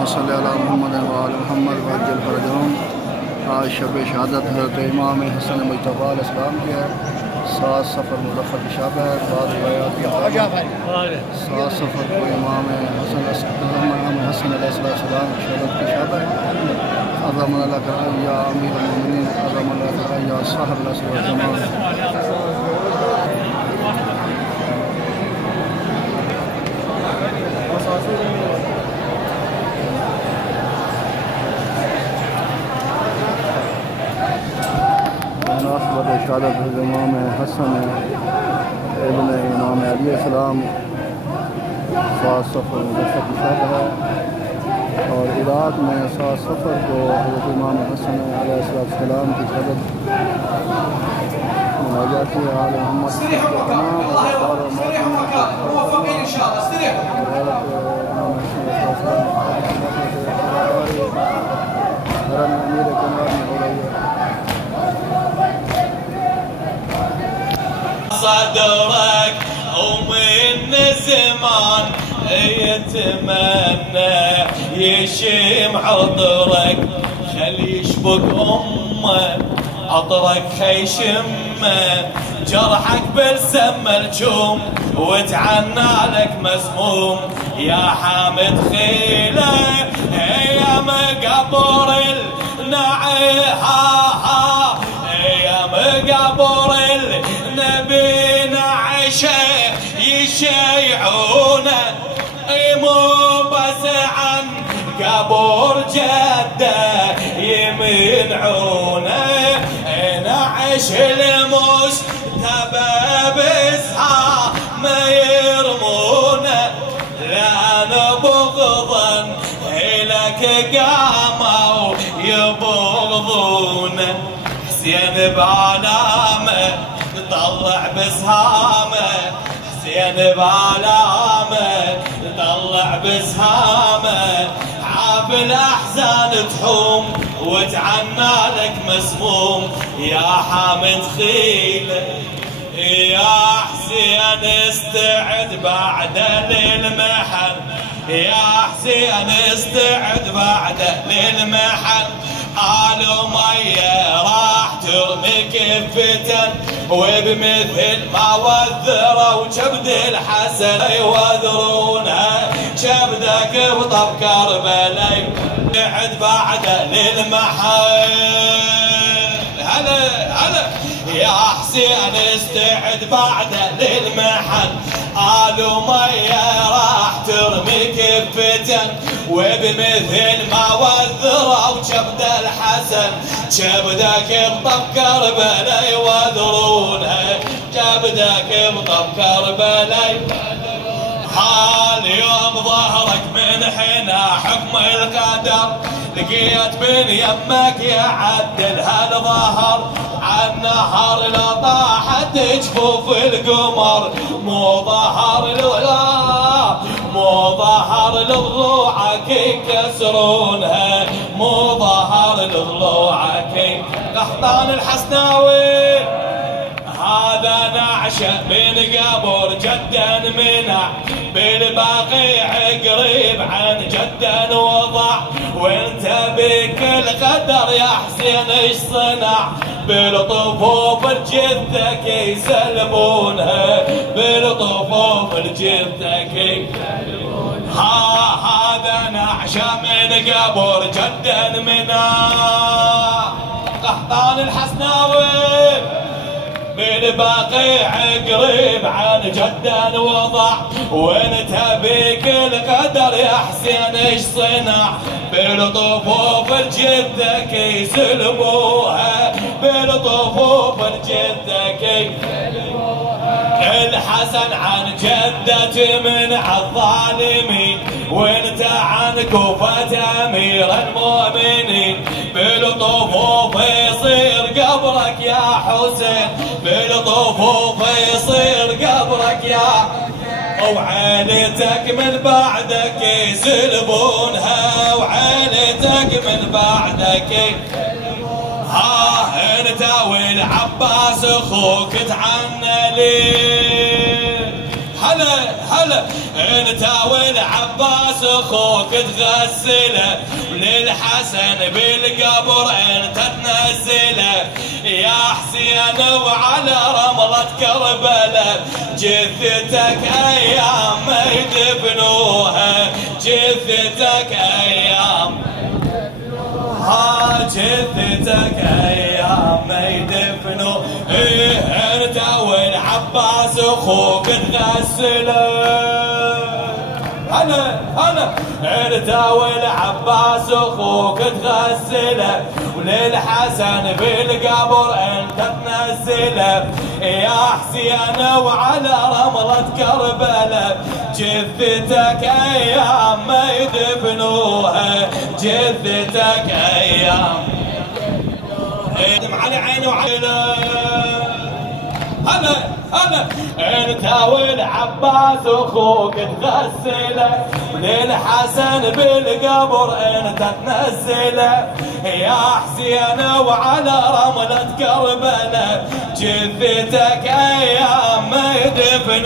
اللهم صل على محمد وآل محمد وعجل فرجهم। आज शब शहादत हज़रत इमाम हसन मुज्तबा अलैहिस्सलाम की है। 7 सफ़र मुज़फ़्फ़र की शब है। बाद रिवायात की 7 सफ़र को इमाम हसन अलैहिस्सलाम की शहादत की शब है। अज़म लक या अमीर अल-मोमिनीन, अज़म लक या साहिब अल-असर वल जमाल। शहादत इमाम हसन इब्न इमाम अली अलैहिस्सलाम 7 सफ़र मुज़फ़्फ़र की शब है। और इराक़ में 7 सफ़र को हज़रत इमाम हसन अलैहिस्सलाम की शहादत मनाई जाती है। आल मोहम्मद صدرك ومن زمان يتمنى يشم عطرك، خلي يشبك امه عطرك خيشمه، جرحك بالسم الجوم وتعنى لك مزموم، يا حامد خيله يا مقبور النعيها، يا مقبور نبينا عشا يشيعونه، مو بس عن قبور جده يمنعونه، نعش المجتبى بسها ما يرمونه، لان بغضا لك قاموا يبغضونه، حسين بعلامه طلع بسهامه، حسين بعلامه طلع بسهامه، عاب الاحزان تحوم وتعنى لك مسموم، يا حامد خيله يا حسين استعد بعد للمحن، يا حسين استعد بعد للمحن، قالوا مية راح ترمي كفة وبمثل ما وذروا كبد الحسن يوذرونها، كبدك بطب كربلاء بعد بعد للمحل. هلا هلا يا حسين استعد بعد للمحل، قالوا مية راح ترمي كفة وبمثل ما وذروا كبد الحسن، كبدك بطب كربلاء يوذرونها، كبدك بطب كربلاء. هاليوم ظهرك من حنا حكم القدر، لقيت من يمك يعدل هالظهر، عالنهر لا طاحت جفوف القمر، مو ظهر لضلوعك يكسرونها، مو ظهر لضلوعك. قحطان الحسناوي هذا نعشة من قبر جدا منع، بالبقيع قريب عن جدا وضع، وانت بك القدر يا حسين ايش صنع، بالطفوف الجثك يسلمونها، بالطفوف الجثك هذا نعشة من قبر جدا منع. قحطان الحسناوي بالبقيع قريب عن جدا وضع، وانت بك القدر يا حسين ايش صنع، بالطفوف الجثك يسلموها، بالطفوف الجثك الحسن عن جدة من الظالمين، وانت عن كوفة امير المؤمنين، بالطفوف يصير قبرك يا حسين، بالطفوف يصير قبرك يا، وعيلتك من بعدك يسلبونها، وعيلتك من بعدك انت والعباس اخوك تعنى لي، هلا هلا انت والعباس اخوك تغسله، للحسن بالقبر انت تنزله، يا حسين وعلى رملة كربلاء جثتك ايام ما يدفنوها، جثتك ايام جثتك ايام ما يدفنوا. ايه انت والعباس اخوك تغسله، هلا انت والعباس اخوك تغسله، وللحسن بالقبر انت تنزله، يا حسين وعلى رملة كربلاء جثتك ايام ما يدفنوها، جثتك ايام على عيني وعينه. هلا انت والعباس اخوك تغسله، وللحسن بالقبر انت تنزله، يا حسين وعلى رملة كربلاء جثتك ايام ما يدفنوا.